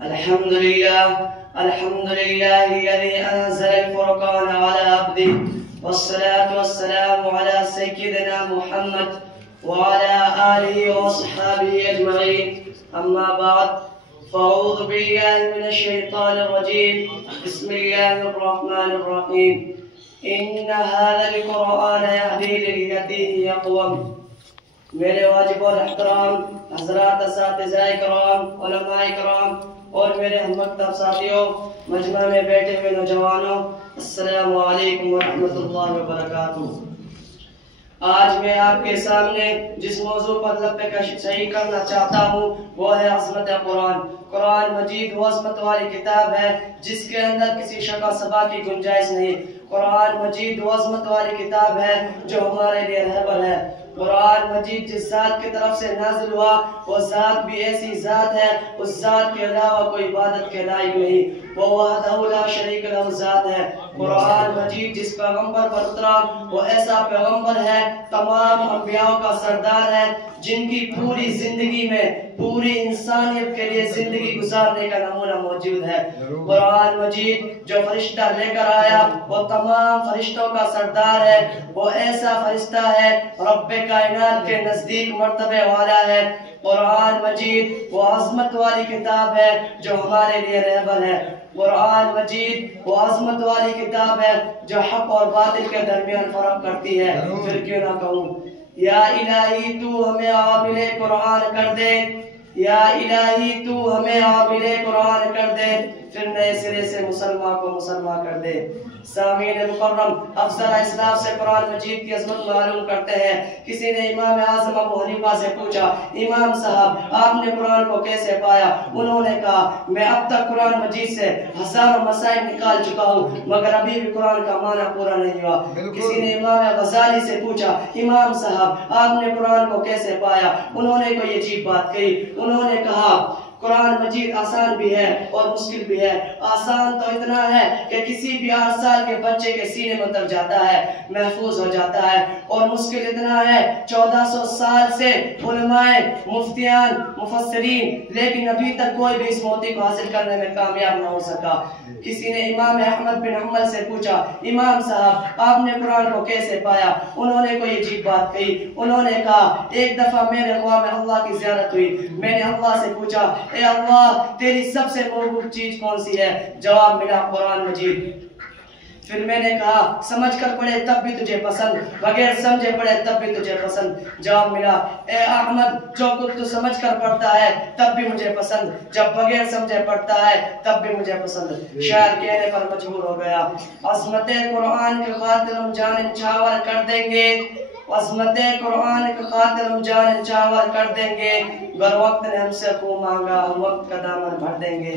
अल्हम्दुलिल्लाहिल्लज़ी अंज़लल फ़ुरक़ान अला अब्दिही वस्सलातु वस्सलामु अला सय्यिदिना मुहम्मद व अला आलिहि व अस्हाबिहि अजमईन। अम्मा बाद फ़अऊज़ु बिल्लाहि मिनश शैतानिर रजीम। बिस्मिल्लाहिर रहमानिर रहीम। इन्ना हाज़ल क़ुरआन यहदी लिल्लती हिय अक़वम। मेरे वाजिब और एहतराम हज़रात असातिज़ाए किराम, उलमाए किराम और मेरे हममकतब साथियों, मजमा में बैठे हुए नौजवानों, अस्सलामु अलैकुम व रहमतुल्लाहि व बरकातुहू। आज मैं आपके सामने जिस मौजू पर लब्ज़ करना चाहता हूँ वो है अज़मत कुरान। कुरान मजीद वो अज़मत वाली किताब है जिसके अंदर किसी शक सबा की गुंजाइश नहीं। कुरान मजीद वो अज़मत वाली किताब है जो हमारे लिए रहबर है। कुरान मजीद जिस ज़ात की तरफ से नाज़िल हुआ वो ज़ात भी ऐसी ज़ात है, उस ज़ात के अलावा कोई इबादत के लायक नहीं, वो वहदहू ला शरीक लहू ज़ात है। कुरान मजीद जिस पैगंबर पर उतरा वो ऐसा पैगंबर है, तमाम अंबियाओं का सरदार है, जिनकी पूरी जिंदगी में पूरी इंसानियत के लिए जिंदगी गुजारने का नमूना मौजूद है। कुरान मजीद जो फरिश्ता लेकर आया वो तमाम फरिश्तों का सरदार है, वो ऐसा फरिश्ता है रब्बे कायनात के नजदीक मर्तबे वाला है। कुरान मजीद वो अज़मत वाली किताब है जो हमारे लिए रहबर है। कुरान मजीद वो अज़मत वाली किताब है जो हक और बातिल के दरमियान फर्क करती है। फिर क्यों ना कहूँ, या इलाही तू हमें आमिले कुरान कर दे, या इलाही तू हमें आमिले कुरान कर दे, फिर नए सिरे से मुसलमान को मुसलमान कर दे। सामीन मुकर्रम, अफजल इस्लाम से कुरान मजीद की अज़मत मालूम करते हैं। किसी ने इमाम आज़म अबू हनीफा से पूछा, इमाम साहब आपने कुरान को कैसे पाया? उन्होंने कहा, मैं अब तक कुरान मजीद से हजारों मसाइल निकाल चुका हूँ मगर अभी भी कुरान का माना पूरा नहीं हुआ। किसी ने इमाम गज़ाली से पूछा, इमाम साहब आपने कुरान को कैसे पाया? उन्होंने कोई अजीब बात कही। उन्होंने कहा, कुरान मजीद आसान भी है और मुश्किल भी है। आसान तो इतना है कि किसी भी 8 साल के बच्चे के सीने में उतर जाता है, महफूज हो जाता है, और मुश्किल इतना है 1400 साल से उलमाए, मुफ्तियान, मुफस्सिरीन, लेकिन अभी तक कोई भी इस मोती को हासिल करने में कामयाब न हो सका। किसी ने इमाम अहमद बिन हम्बल से पूछा, इमाम साहब आपने कुरान को कैसे पाया? उन्होंने कोई अजीब बात कही। उन्होंने कहा, एक दफा मेरे ख्वाब में अल्लाह की ज़ियारत हुई। मैंने अल्लाह से पूछा, ए अल्लाह तेरी सबसे महबूब चीज कौन सी है? जवाब मिला, कुरान मजीद। फिर मैंने कहा, समझ कर पढ़े तब भी तुझे पसंद, बगैर समझे पढ़े तब भी तुझे पसंद। जवाब मिला, ए अहमद जो कुछ तू समझ कर पढ़ता है तब भी मुझे पसंद, जब बगैर समझे पढ़ता है तब भी मुझे पसंद। शायर कहने पर मजबूर हो गया, अज़मत कुरान के खातिर हम जान निछावर कर देंगे, अज़मत कुरान के खातिर हम जान निछावर कर देंगे, गर वक्त ने हमसे खूब मांगा हम वक्त का दामन भर देंगे।